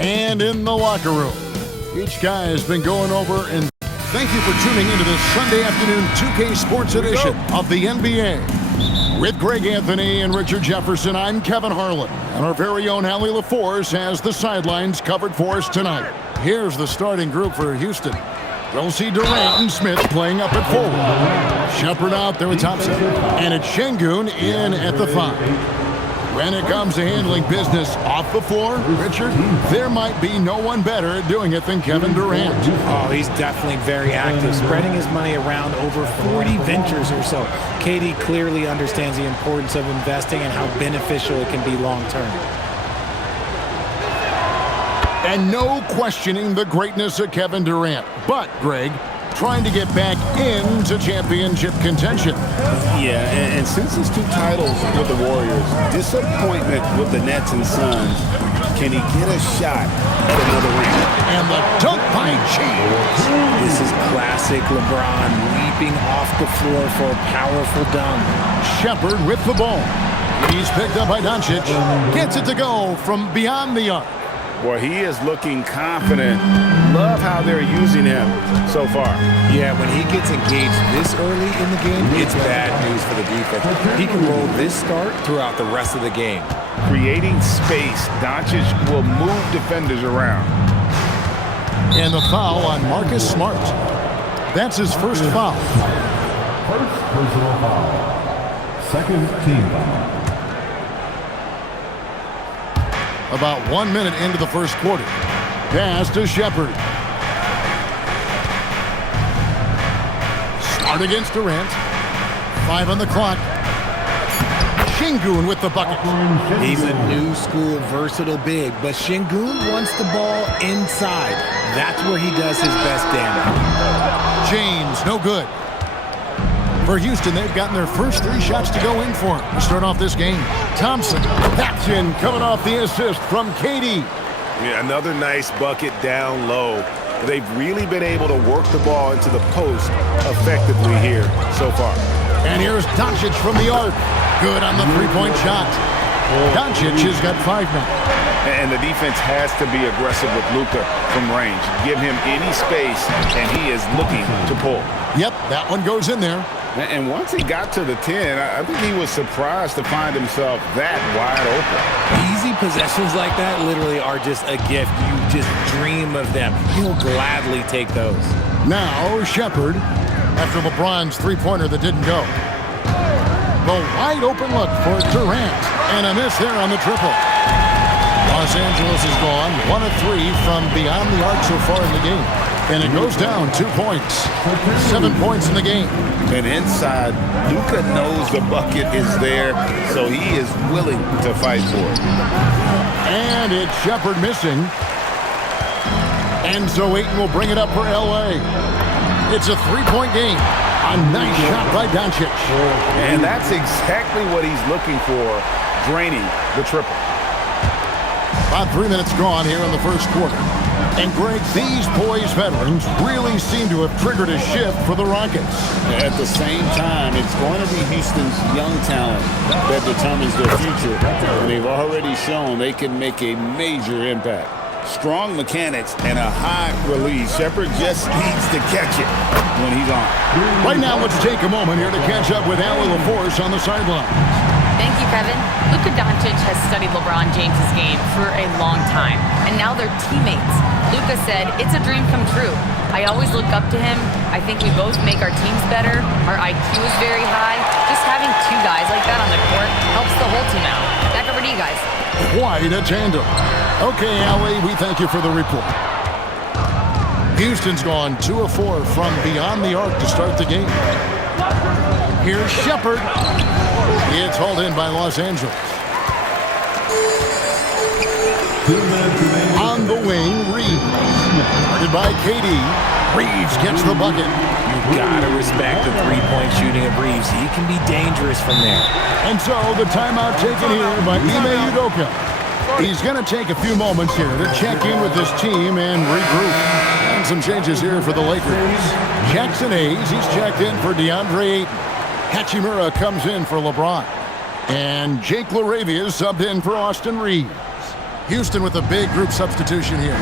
And in the locker room, each guy has been going over and thank you for tuning into this Sunday afternoon 2K Sports edition of the NBA. With Greg Anthony and Richard Jefferson, I'm Kevin Harlan. And our very own Allie LaForce has the sidelines covered for us tonight. Here's the starting group for Houston. We'll see Durant and Smith playing up at forward. Shepherd out there with Thompson. And it's Şengün in at the 5. When it comes to handling business off the floor, Richard, there might be no one better at doing it than Kevin Durant. Oh, he's definitely very active, spreading his money around over 40 ventures or so. KD clearly understands the importance of investing and how beneficial it can be long term. And no questioning the greatness of Kevin Durant. But, Greg, trying to get back into championship contention. Yeah, and since his 2 titles with the Warriors, disappointment with the Nets and Suns, can he get a shot at another ring? And the dunk by James. This is classic LeBron leaping off the floor for a powerful dunk. Shepherd with the ball. He's picked up by Doncic. Gets it to go from beyond the arc. Boy, he is looking confident. Love how they're using him so far. Yeah, when he gets engaged this early in the game, it's bad news for the defense. He can roll this start throughout the rest of the game. Creating space, Doncic will move defenders around. And the foul on Marcus Smart. That's his first foul. First personal foul. Second team foul. About 1 minute into the first quarter. Pass to Shepherd. Smart against Durant. 5 on the clock. Şengün with the bucket. He's a new school versatile big, but Şengün wants the ball inside. That's where he does his best damage. James, no good. For Houston, they've gotten their first 3 shots to go in for him to start off this game. Thompson, that's in, coming off the assist from KD. Yeah, another nice bucket down low. They've really been able to work the ball into the post effectively here so far. And here's Doncic from the arc. Good on the three-point shot. Doncic has got 5 now. And the defense has to be aggressive with Luka from range. Give him any space, and he is looking to pull. Yep, that one goes in there. And once he got to the 10, I think he was surprised to find himself that wide open. Easy possessions like that literally are just a gift. You just dream of them. He'll gladly take those. Now, Shepherd, after LeBron's three-pointer that didn't go. The wide open look for Durant. And a miss there on the triple. Los Angeles is gone 1 of 3 from beyond the arc so far in the game. And it goes down 2 points. 7 points in the game. And inside, Luka knows the bucket is there, so he is willing to fight for it. And it's Shepherd missing. And so Ayton will bring it up for L.A. It's a 3-point game. A nice shot by Doncic. And that's exactly what he's looking for, draining the triple. About 3 minutes gone here in the first quarter. And Greg, these poised veterans really seem to have triggered a shift for the Rockets. At the same time, it's going to be Houston's young talent that determines their future. And they've already shown they can make a major impact. Strong mechanics and a high release. Shepherd just needs to catch it when he's on. Right now, let's take a moment here to catch up with Allie LaForce on the sideline. Thank you, Kevin. Luka Doncic has studied LeBron James' game for a long time, and now they're teammates. Luka said, "It's a dream come true. I always look up to him. I think we both make our teams better. Our IQ is very high. Just having 2 guys like that on the court helps the whole team out." Back over to you guys. Quite a tandem. Okay, Allie, we thank you for the report. Houston's gone 2 of 4 from beyond the arc to start the game. Here's Shepherd. It's hauled in by Los Angeles. On the wing, Reeves. Guarded by KD. Reeves gets the bucket. You gotta respect the 3-point shooting of Reeves. He can be dangerous from there. And so the timeout taken here by Ime Udoka. He's going to take a few moments here to check in with his team and regroup. And some changes here for the Lakers. Jackson Hayes, he's checked in for DeAndre Ayton. Hachimura comes in for LeBron. And Jake LaRavia is subbed in for Austin Reeves. Houston with a big group substitution here.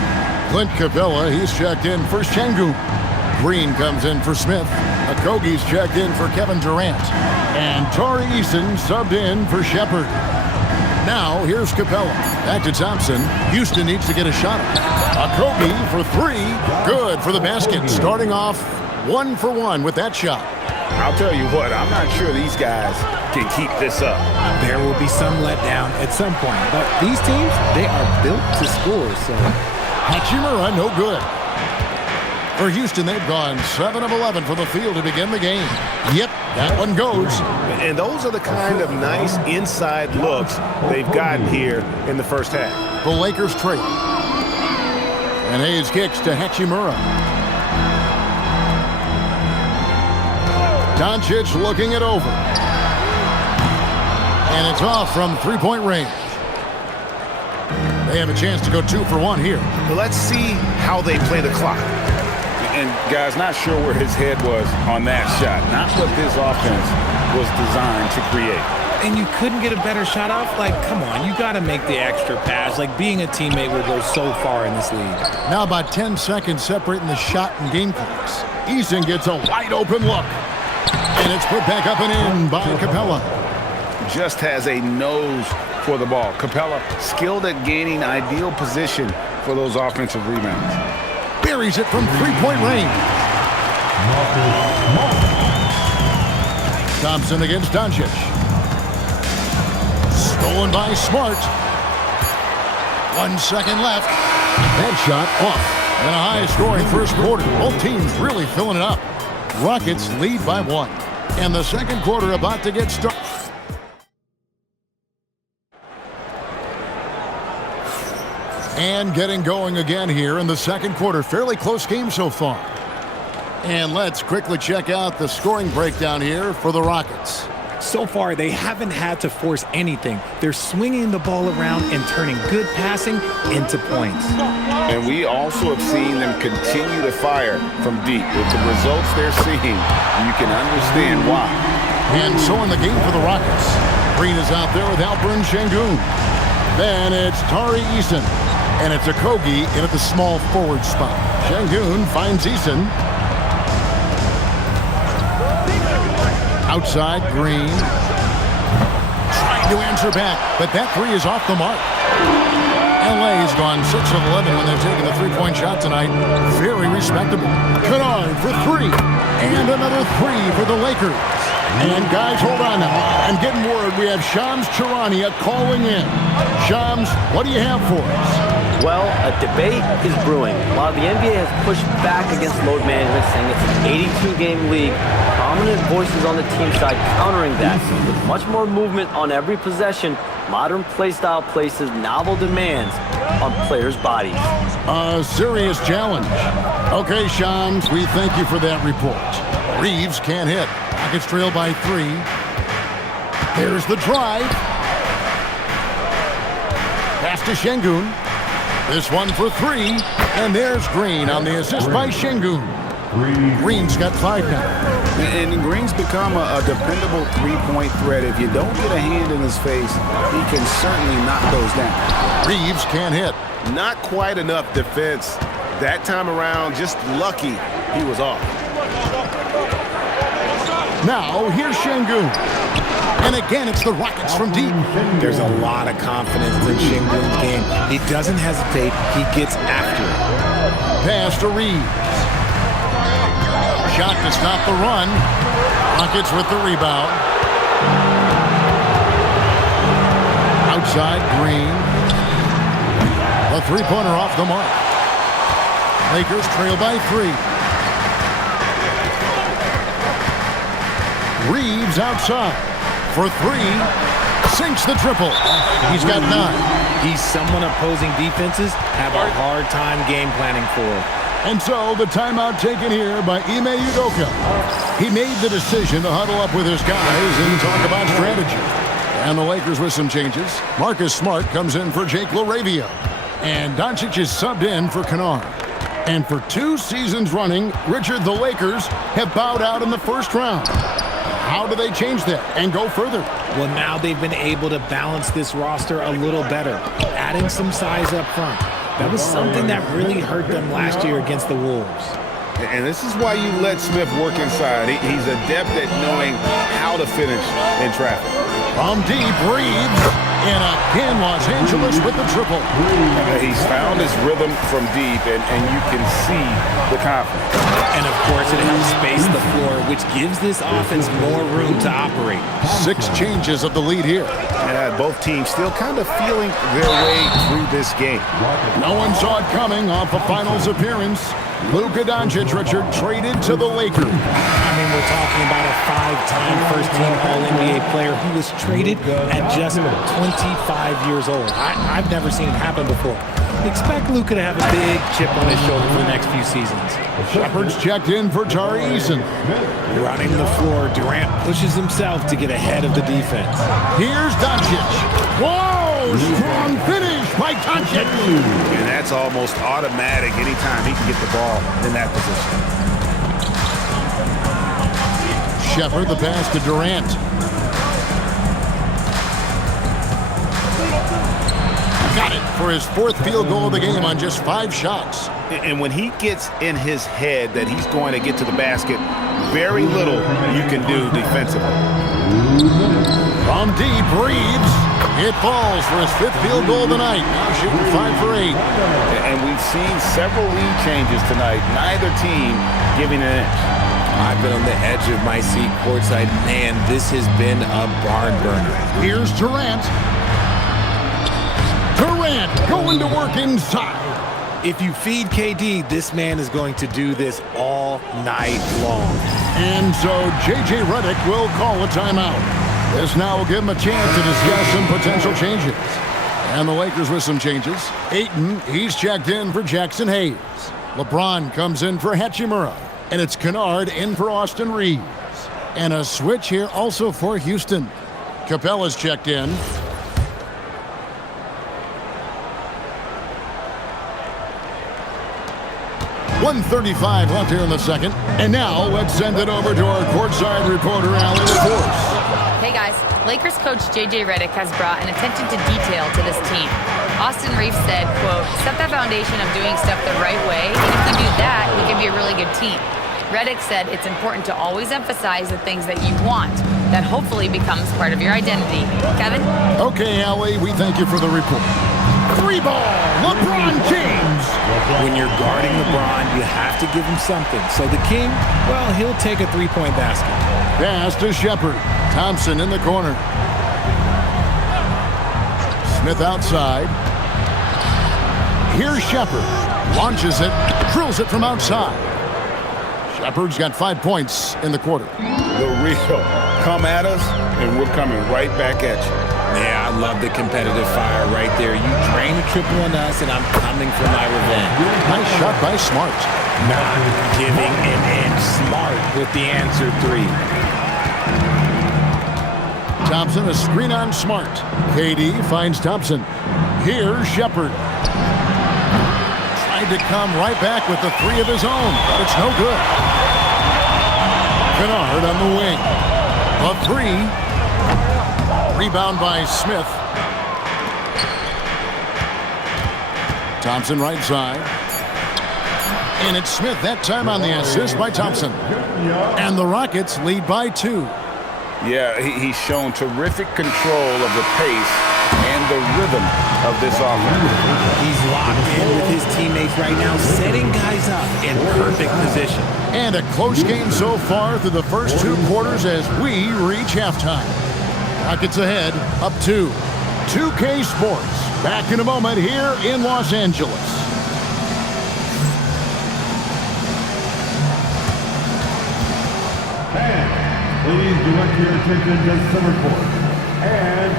Clint Capella, he's checked in for Şengün. Green comes in for Smith. Okogie's checked in for Kevin Durant. And Tari Eason subbed in for Shepard. Now, here's Capella. Back to Thompson. Houston needs to get a shot. Okogie for three. Good for the basket. Starting off 1 for 1 with that shot. I'll tell you what, I'm not sure these guys can keep this up. There will be some letdown at some point, but these teams, they are built to score, so. Hachimura, no good. For Houston, they've gone 7 of 11 from the field to begin the game. Yep, that one goes. And those are the kind of nice inside looks they've gotten here in the first half. The Lakers trail. And Hayes kicks to Hachimura. Doncic looking it over. And it's off from three-point range. They have a chance to go 2 for 1 here. Let's see how they play the clock. And guys, not sure where his head was on that shot. Not what this offense was designed to create. And you couldn't get a better shot off? Like, come on, you got to make the extra pass. Like, being a teammate will go so far in this league. Now about 10 seconds separating the shot and game clocks. Eason gets a wide open look. And it's put back up and in by Capella. Just has a nose for the ball. Capella skilled at gaining ideal position for those offensive rebounds. Buries it from three-point range. Thompson against Doncic. Stolen by Smart. 1 second left. That shot off. And a high-scoring first quarter. Both teams really filling it up. Rockets lead by 1. And the second quarter about to get started. And getting going again here in the second quarter. Fairly close game so far. And let's quickly check out the scoring breakdown here for the Rockets. So far, they haven't had to force anything. They're swinging the ball around and turning good passing into points. And we also have seen them continue to fire from deep. With the results they're seeing, you can understand why. And so in the game for the Rockets, Green is out there with Alperen Şengün. Then it's Tari Eason. And it's Okogie in at the small forward spot. Şengün finds Eason. Outside, Green. Trying to answer back, but that three is off the mark. LA's gone 6 of 11 when they've taken the three-point shot tonight. Very respectable. Kennard for 3. And another 3 for the Lakers. And guys, hold on now. I'm getting word we have Shams Charania calling in. Shams, what do you have for us? Well, a debate is brewing. While the NBA has pushed back against load management, saying it's an 82-game league, prominent voices on the team side countering that. With much more movement on every possession, modern play style places novel demands on players' bodies. A serious challenge. Okay, Shams, we thank you for that report. Reeves can't hit. Rockets trail by 3. There's the drive. Pass to Şengün. This one for 3. And there's Green on the assist by Şengün. Green's got 5 now. And Green's become a dependable three-point threat. If you don't get a hand in his face, he can certainly knock those down. Reeves can't hit. Not quite enough defense that time around. Just lucky he was off. Now, here's Şengün. And again, it's the Rockets from deep. There's a lot of confidence in Şengün's game. He doesn't hesitate. He gets after it. Pass to Reeves. Shot to stop the run. Rockets with the rebound. Outside, Green. A three-pointer off the mark. Lakers trail by 3. Reeves outside for 3. Sinks the triple. He's got 9. He's someone opposing defenses have a hard time game planning for. And so the timeout taken here by Ime Udoka. He made the decision to huddle up with his guys and talk about strategy. And the Lakers with some changes. Marcus Smart comes in for Jake LaRavia. And Doncic is subbed in for Kennard. And for 2 seasons running, Richard, the Lakers have bowed out in the first round. How do they change that and go further? Well, now they've been able to balance this roster a little better, adding some size up front. That was something that really hurt them last year against the Wolves. And this is why you let Smith work inside. He's adept at knowing how to finish in traffic. From deep, Reeves, and again Los Angeles with the triple. He's found his rhythm from deep, and you can see the confidence. And, of course, it helps space the floor, which gives this offense more room to operate. 6 changes of the lead here. Yeah, both teams still kind of feeling their way through this game. No one saw it coming off a finals appearance. Luka Doncic, Richard, traded to the Lakers. I mean, we're talking about a 5-time first-team All-NBA player who was traded at just 25 years old. I've never seen it happen before. Expect Luka to have a big chip on his shoulder for the next few seasons. Shepard's checked in for Tari Eason. Running the floor, Durant pushes himself to get ahead of the defense. Here's Doncic. Whoa! Strong finish by Doncic. And that's almost automatic anytime he can get the ball in that position. Shepard the pass to Durant. Got it for his 4th field goal of the game on just 5 shots. And when he gets in his head that he's going to get to the basket, very little you can do defensively. From deep, Reeves. It falls for his 5th field goal of the night. Now shooting 5 for 8. And we've seen several lead changes tonight. Neither team giving an inch. I've been on the edge of my seat courtside. Man, this has been a barn burner. Here's Durant. Durant going to work inside. If you feed KD, this man is going to do this all night long. And so J.J. Redick will call a timeout. This now will give him a chance to discuss some potential changes. And the Lakers with some changes. Ayton, he's checked in for Jackson Hayes. LeBron comes in for Hachimura. And it's Kennard in for Austin Reeves. And a switch here also for Houston. Capella's checked in. .135 left here in the second. And now let's send it over to our courtside reporter, Allie LaForce. Hey guys, Lakers coach J.J. Redick has brought an attention to detail to this team. Austin Reeves said, quote, set that foundation of doing stuff the right way, and if we do that, we can be a really good team. Redick said it's important to always emphasize the things that you want. That hopefully becomes part of your identity. Kevin? Okay, Allie, we thank you for the report. 3 ball, LeBron James. When you're guarding LeBron, you have to give him something. So the King, well, he'll take a 3-point basket. Pass to Shepard. Thompson in the corner. Smith outside. Here's Shepard. Launches it, drills it from outside. Shepard's got 5 points in the quarter. The real come at us, and we're coming right back at you. Yeah, I love the competitive fire right there. You drain a triple on us, and I'm coming for my revenge. Nice shot by Smart. Not giving an inch. Smart with the answer 3. Thompson, a screen on Smart. KD finds Thompson. Here's Shepard. Tried to come right back with the 3 of his own, but it's no good. Kennard on the wing. A 3. Rebound by Smith. Thompson right side. And it's Smith that time on the assist by Thompson. And the Rockets lead by 2. Yeah, he's shown terrific control of the pace and the rhythm of this offense. He's locked in with his teammates right now, setting guys up in perfect position. And a close game so far through the first 2 quarters as we reach halftime. Rockets ahead, up 2. 2K Sports, back in a moment here in Los Angeles. Please direct your attention to center court. And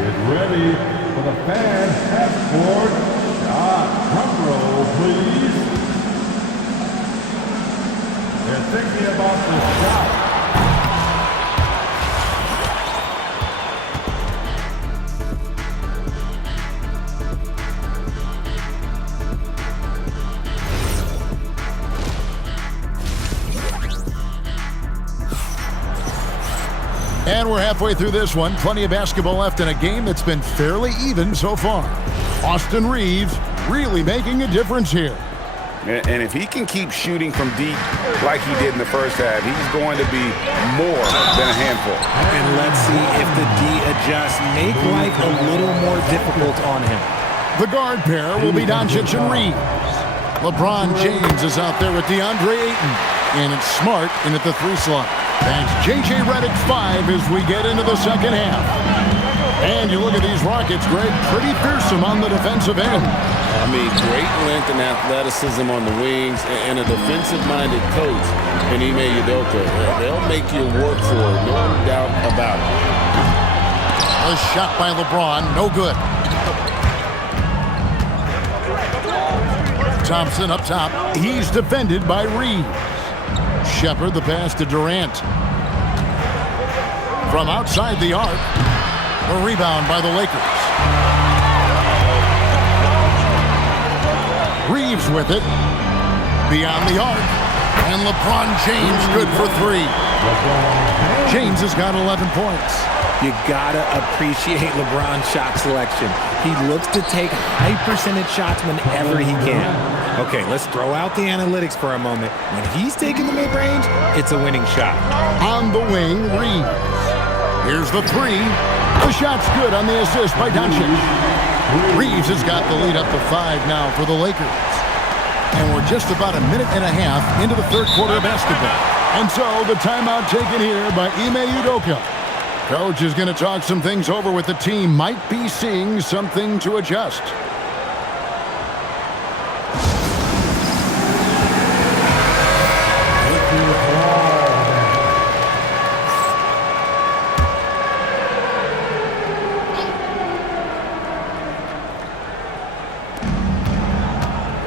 get ready for the fan half-court shot. Drum roll, please. They're thinking about the shot. And we're halfway through this one. Plenty of basketball left in a game that's been fairly even so far. Austin Reaves really making a difference here. And if he can keep shooting from deep like he did in the first half, he's going to be more than a handful. And let's see if the D adjusts, make life a little more difficult on him. The guard pair will be Doncic and Reaves. LeBron James is out there with DeAndre Ayton. And it's Smart in at the 3 slot. Thanks J.J. Redick 5 as we get into the second half. And you look at these Rockets, Greg, pretty fearsome on the defensive end. I mean, great length and athleticism on the wings and a defensive-minded coach in Ime Udoka. They'll make you work for it, no doubt about it. A shot by LeBron, no good. Thompson up top. He's defended by Reaves. Shepard the pass to Durant. From outside the arc, a rebound by the Lakers. Reaves with it. Beyond the arc. And LeBron James good for 3. James has got 11 points. You gotta appreciate LeBron's shot selection. He looks to take high percentage shots whenever he can. Okay, let's throw out the analytics for a moment. When he's taking the mid-range, it's a winning shot. On the wing, Reaves. Here's the 3. The shot's good on the assist by Doncic. Reaves has got the lead up to 5 now for the Lakers. And we're just about a minute and a half into the third quarter of basketball. And so the timeout taken here by Ime Udoka. Coach is going to talk some things over with the team. Might be seeing something to adjust.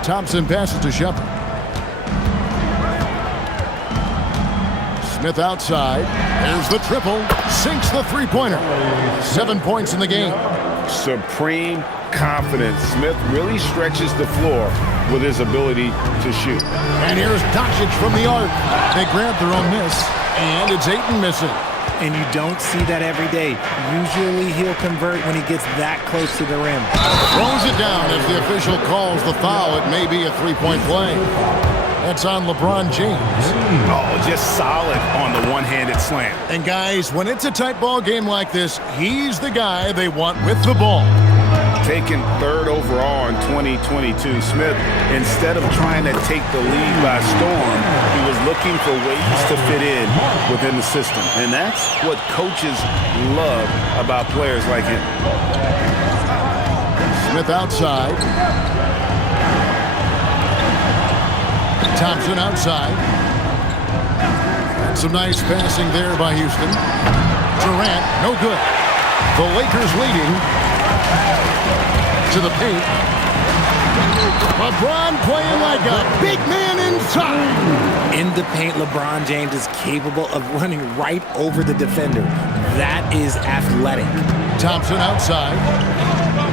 Thompson passes to Shepard. Smith outside. There's the triple. Sinks the three-pointer. 7 points in the game. Supreme confidence. Smith really stretches the floor with his ability to shoot. And here's Doncic from the arc. They grab their own miss, and it's Ayton missing. And you don't see that every day. Usually he'll convert when he gets that close to the rim. Throws it down as the official calls the foul. It may be a three-point play. That's on LeBron James. Oh, just solid on the one-handed slam. And guys, when it's a tight ball game like this, he's the guy they want with the ball. Taken 3rd overall in 2022, Smith, instead of trying to take the lead by storm, he was looking for ways to fit in within the system. And that's what coaches love about players like him. Smith outside. Thompson outside. Some nice passing there by Houston. Durant, no good. The Lakers leading to the paint. LeBron playing like a big man inside. In the paint, LeBron James is capable of running right over the defender. That is athletic. Thompson outside.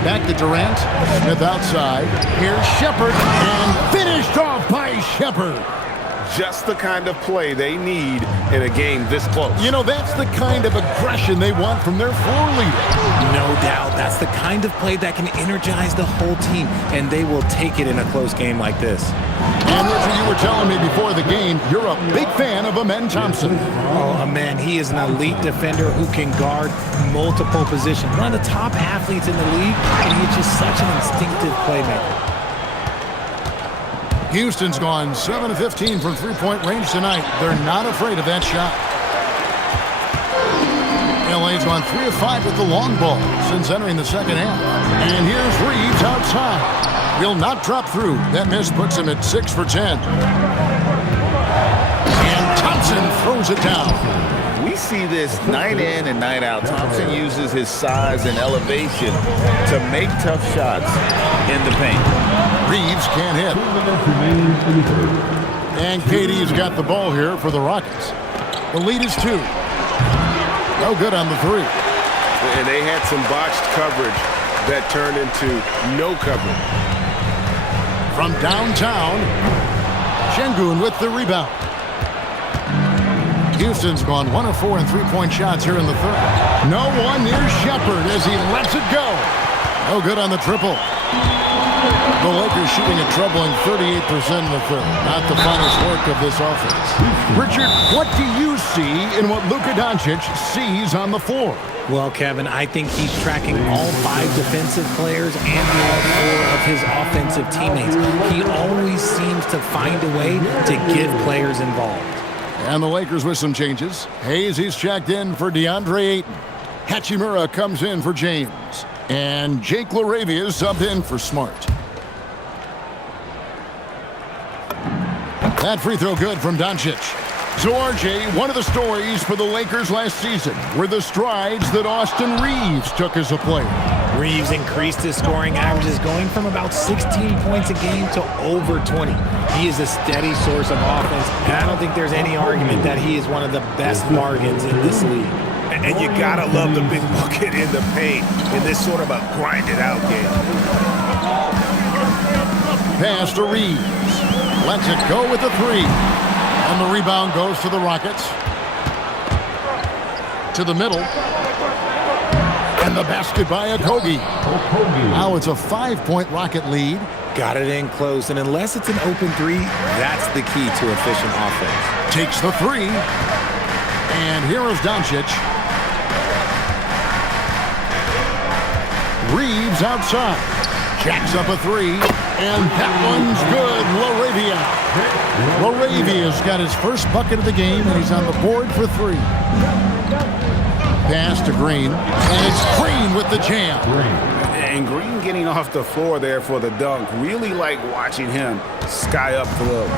Back to Durant. Smith outside. Here's Shepard. And finished off by Shepard. Just the kind of play they need in a game this close. You know, that's the kind of aggression they want from their floor leader. No doubt. That's the kind of play that can energize the whole team, and they will take it in a close game like this. And Richard, you were telling me before the game, you're a big fan of Amen Thompson. Oh, Amen, he is an elite defender who can guard multiple positions. One of the top athletes in the league, and he's just such an instinctive playmaker. Houston's gone 7 of 15 from three-point range tonight. They're not afraid of that shot. LA's gone 3 of 5 with the long ball since entering the second half. And here's Reaves outside. Will not drop through. That miss puts him at 6 for 10. And Thompson throws it down. We see this night in and night out. Thompson uses his size and elevation to make tough shots in the paint. Reaves can't hit. And KD's got the ball here for the Rockets. The lead is 2. No good on the 3. And they had some botched coverage that turned into no coverage. From downtown, Şengün with the rebound. Houston's gone 1 of 4 in three-point shots here in the third. No one near Shepherd as he lets it go. No good on the triple. The Lakers shooting a troubling 38% in the third. Not the finest work of this offense. Richard, what do you see in what Luka Doncic sees on the floor? Well, Kevin, I think he's tracking all 5 defensive players and all 4 of his offensive teammates. He always seems to find a way to get players involved. And the Lakers with some changes. Hayes, he's checked in for DeAndre Ayton. Hachimura comes in for James. And Jake LaRavia is subbed in for Smart. That free throw good from Doncic. So, RJ, one of the stories for the Lakers last season were the strides that Austin Reeves took as a player. Reeves increased his scoring averages, going from about 16 points a game to over 20. He is a steady source of offense, and I don't think there's any argument that he is one of the best bargains in this league. And you gotta love the big bucket in the paint in this sort of a grinded-out game. Pass to Reeves. Lets it go with the three. And the rebound goes to the Rockets. To the middle. And the basket by Okogie. Now it's a 5-point Rocket lead. Got it in close, and unless it's an open three, that's the key to efficient offense. Takes the three. And here is Doncic. Reeves outside. Jacks up a three. And that one's good. LaRavia's got his first bucket of the game, and he's on the board for 3. Pass to Green. And it's Green with the jam. And Green getting off the floor there for the dunk. Really like watching him sky up flows.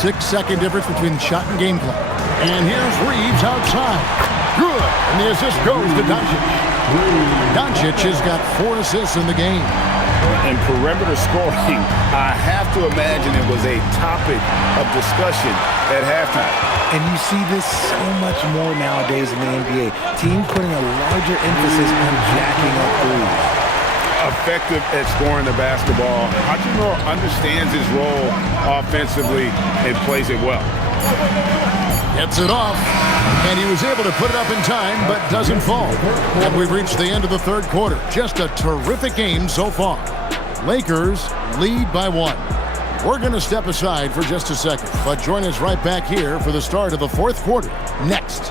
6-second difference between shot and game clock. And here's Reeves outside. Good. And the assist goes to Doncic. Doncic has got 4 assists in the game. And perimeter scoring, I have to imagine it was a topic of discussion at halftime. And you see this so much more nowadays in the NBA. Teams putting a larger emphasis on jacking up threes. Effective at scoring the basketball. Hachimura understands his role offensively and plays it well. Gets it off, and he was able to put it up in time, but doesn't fall. And we've reached the end of the third quarter. Just a terrific game so far. Lakers lead by 1. We're going to step aside for just a second, but join us right back here for the start of the fourth quarter next.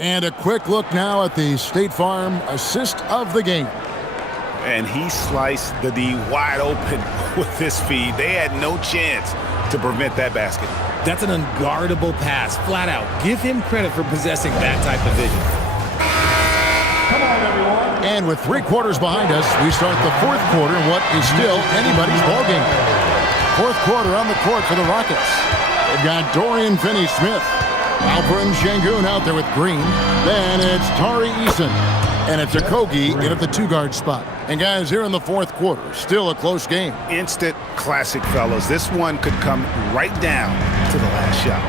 And a quick look now at the State Farm assist of the game. And he sliced the D wide open with his feed. They had no chance to prevent that basket. That's an unguardable pass, flat out. Give him credit for possessing that type of vision. Come on, everyone. And with 3 quarters behind us, we start the fourth quarter in what is still anybody's ballgame. Fourth quarter on the court for the Rockets. They've got Dorian Finney-Smith. Alperen Sengun out there with Green. Then it's Tari Eason. And it's Okogie in at the 2-guard spot. And guys, here in the fourth quarter, still a close game. Instant classic, fellas. This one could come right down to the last shot.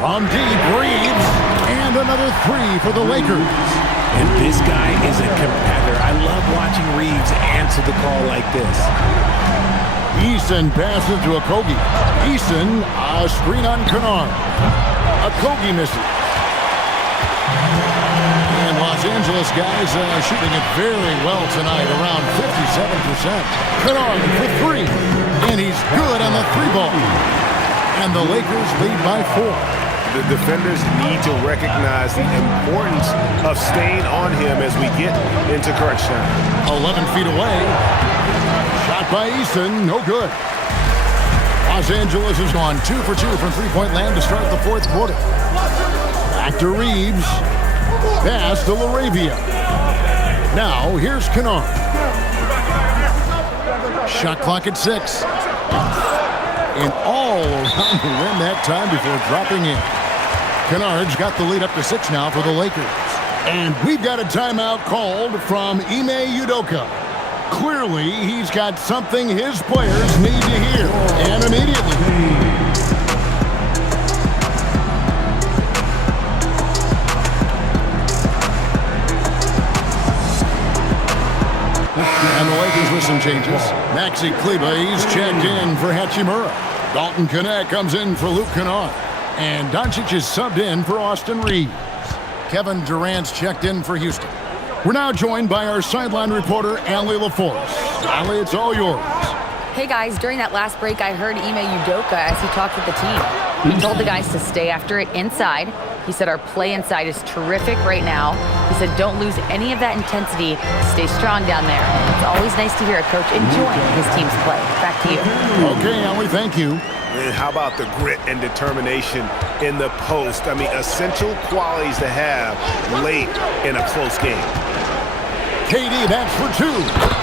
From deep, Reeves. And another 3 for the Lakers. And this guy is a competitor. I love watching Reeves answer the call like this. Eason passes to Okogie. Eason, a screen on Kennard. Okogie misses. And Los Angeles guys shooting it very well tonight, around 57%. Kennard for 3. And he's good on the 3-ball. And the Lakers lead by 4. The defenders need to recognize the importance of staying on him as we get into crunch time. 11 feet away. Shot by Eason, no good. Los Angeles has gone 2 for 2 from three-point land to start the fourth quarter. Back to Reeves. Pass to LaRavia. Now, here's Kennard. Shot clock at 6. And all around the rim that time before dropping in. Kennard's got the lead up to 6 now for the Lakers. And we've got a timeout called from Ime Udoka. Clearly, he's got something his players need to hear, and immediately. changes. Maxi Kleber, he's checked in for Hachimura. Dalton Knecht comes in for Luke Kennard. And Doncic is subbed in for Austin Reeves. Kevin Durant's checked in for Houston. We're now joined by our sideline reporter, Allie LaForce. Allie, it's all yours. Hey guys, during that last break, I heard Ime Udoka as he talked with the team. He told the guys to stay after it inside. He said our play inside is terrific right now. He said don't lose any of that intensity. Stay strong down there. It's always nice to hear a coach enjoying his team's play. Back to you. Okay, Allie, thank you. And how about the grit and determination in the post? I mean, essential qualities to have late in a close game. KD, that's for 2.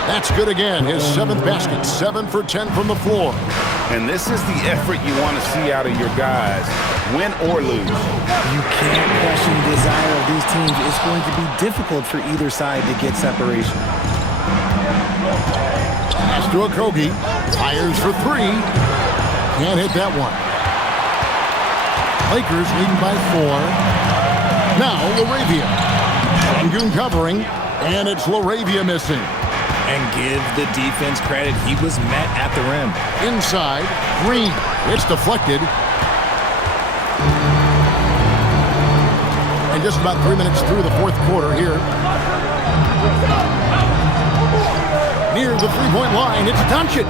That's good again. His 7th basket, 7 for 10 from the floor. And this is the effort you want to see out of your guys, win or lose. You can't question the desire of these teams. It's going to be difficult for either side to get separation. Pass to Okogie. Fires for 3. Can't hit that one. Lakers leading by 4. Now LaRavia. Sengun covering, and it's LaRavia missing. And give the defense credit. He was met at the rim. Inside, Green. It's deflected. And just about 3 minutes through the 4th quarter here. Near the three-point line, it's Doncic.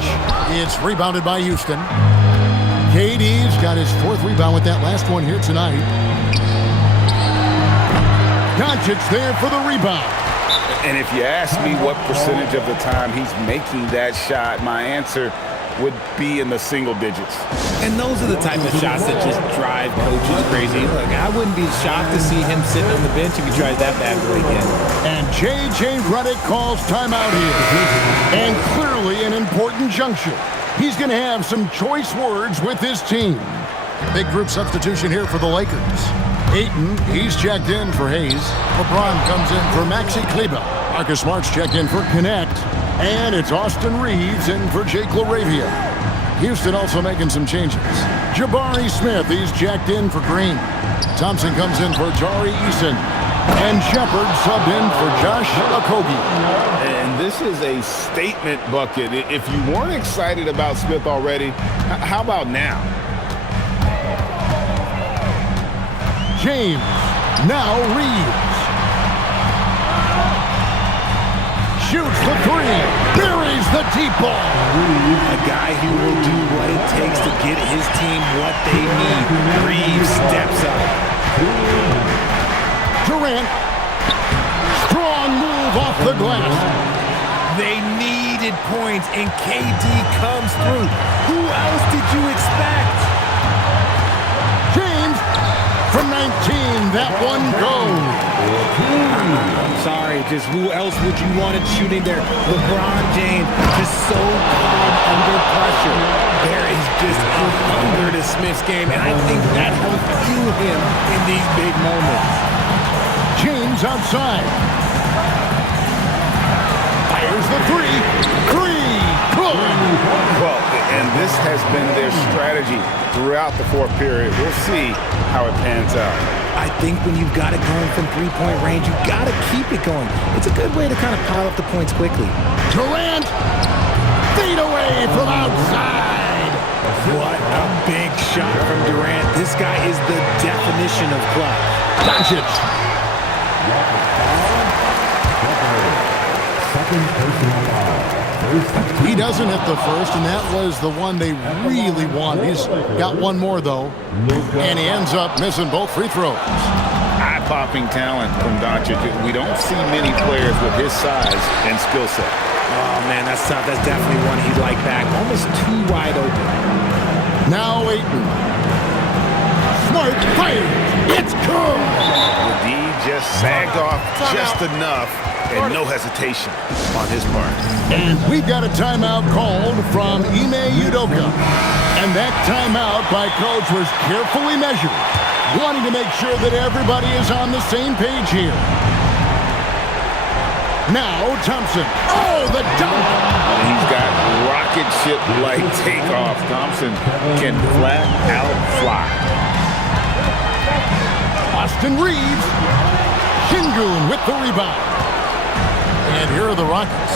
It's rebounded by Houston. KD's got his 4th rebound with that last one here tonight. Doncic there for the rebound. And if you ask me what percentage of the time he's making that shot, my answer would be in the single digits. And those are the type of shots that just drive coaches crazy. Look, I wouldn't be shocked to see him sitting on the bench if he tries that bad boy again. And J.J. Redick calls timeout here. And clearly an important juncture. He's going to have some choice words with his team. Big group substitution here for the Lakers. Ayton, he's checked in for Hayes. LeBron comes in for Maxi Kleber. Marcus Smart's checked in for Knecht. And it's Austin Reeves in for Jake LaRavia. Houston also making some changes. Jabari Smith, he's checked in for Green. Thompson comes in for Jari Eason. And Shepard subbed in for Josh Okogie. And this is a statement bucket. If you weren't excited about Smith already, how about now? James, now Reeves. Shoots the 3, buries the deep ball. A guy who will do what it takes to get his team what they need. Reeves steps up. Durant, strong move off the glass. They needed points, and KD comes through. Who else did you expect? James, from 19, that one goes. I'm sorry, just who else would you want it shooting there? LeBron James, just so calm under pressure. There is just a hunger to Smith's game, and I think that helps fuel him in these big moments. James outside. Fires the 3. 3, good. Well, and this has been their strategy throughout the 4th period. We'll see how it pans out. I think when you've got it going from three-point range, you've got to keep it going. It's a good way to kind of pile up the points quickly. Durant, fade away from outside. What a big shot from Durant. This guy is the definition of clutch. Doncic. He doesn't hit the first, and that was the one they really wanted. He's got one more, though, and he ends up missing both free throws. Eye-popping talent from Doncic. We don't see many players with his size and skill set. Oh, man, that's tough. That's definitely one he'd like back. Almost too wide open. Now Ayton. Smart fires. It's good. D just sagged off just enough, and no hesitation on his part. And we've got a timeout called from Ime Udoka. And that timeout by coach was carefully measured, wanting to make sure that everybody is on the same page here. Now Thompson. Oh, the dunk. He's got rocket ship-like takeoff. Thompson can flat out fly. Austin Reeves. Sengun with the rebound. And here are the Rockets.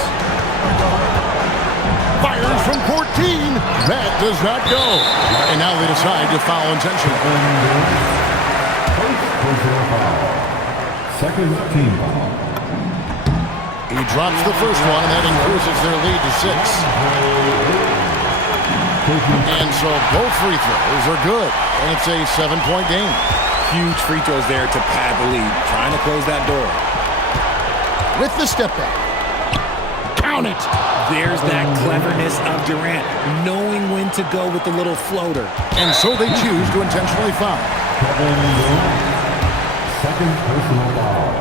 Fires from 14. That does not go. And now they decide to foul intentionally. Personal foul. Second team foul. He drops the first one, and that increases their lead to 6. And so both free throws are good, and it's a 7-point game. Huge free throws there to pad the lead, trying to close that door. With the step back. Count it. There's that cleverness of Durant, knowing when to go with the little floater. And so they choose to intentionally foul. Kevin Durant. Second personal foul.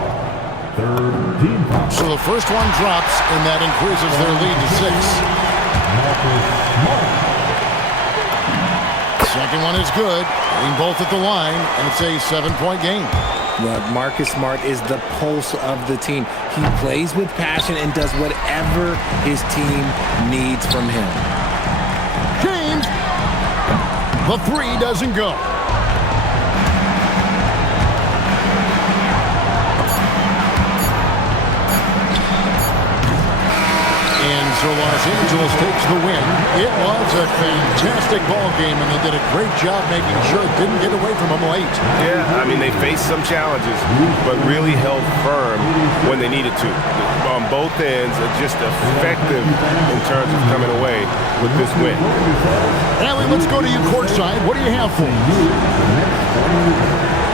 Third team foul. So the first one drops, and that increases their lead to 6. Marcus Smart. Second one is good. Hitting both at the line, and it's a 7-point game. Look, Marcus Smart is the pulse of the team. He plays with passion and does whatever his team needs from him. James. The 3 doesn't go. And so Los Angeles takes the win. It was a fantastic ball game, and they did a great job making sure it didn't get away from them late. Yeah, I mean, they faced some challenges, but really held firm when they needed to. On both ends, just effective in terms of coming away with this win. Allie, let's go to you courtside. What do you have for us?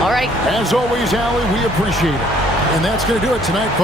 All right. As always, Allie, we appreciate it. And that's going to do it tonight, folks.